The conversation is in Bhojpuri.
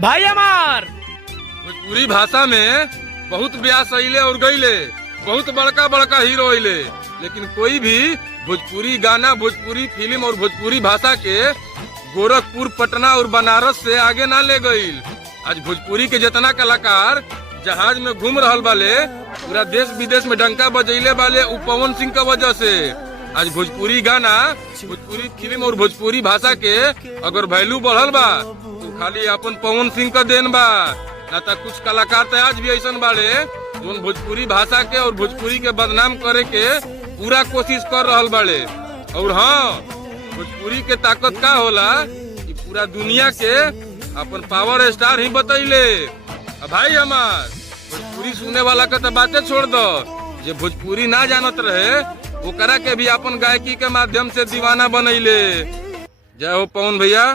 भाई हमार भोजपुरी भाषा में बहुत ब्यास अइले और गईले, बहुत बड़का बड़का हीरो अइले, लेकिन कोई भी भोजपुरी गाना, भोजपुरी फिल्म और भोजपुरी भाषा के गोरखपुर, पटना और बनारस से आगे ना ले गईल। आज भोजपुरी के जितना कलाकार जहाज में घूम रहल बाले, पूरा देश विदेश में डंका बजैले बाले उ पवन सिंह का वजह से। आज भोजपुरी गाना, भोजपुरी फिल्म और भोजपुरी भाषा के अगर वैल्यू बढ़ल बा तो खाली अपन पवन सिंह का देन बा, ना तो कुछ कलाकार तो आज भी ऐसा बाड़े जो भोजपुरी भाषा के और भोजपुरी के बदनाम करे के पूरा कोशिश कर रहल बाड़े। और हाँ, भोजपुरी के ताकत का होला कि पूरा दुनिया के अपन पावर स्टार ही बतैले। भाई हमार भोजपुरी सुने वाला का तो बातें छोड़ दो, जे भोजपुरी ना जानत रहे ओकरा के भी अपन गायकी के माध्यम से दीवाना बनैले। जय हो पवन भैया।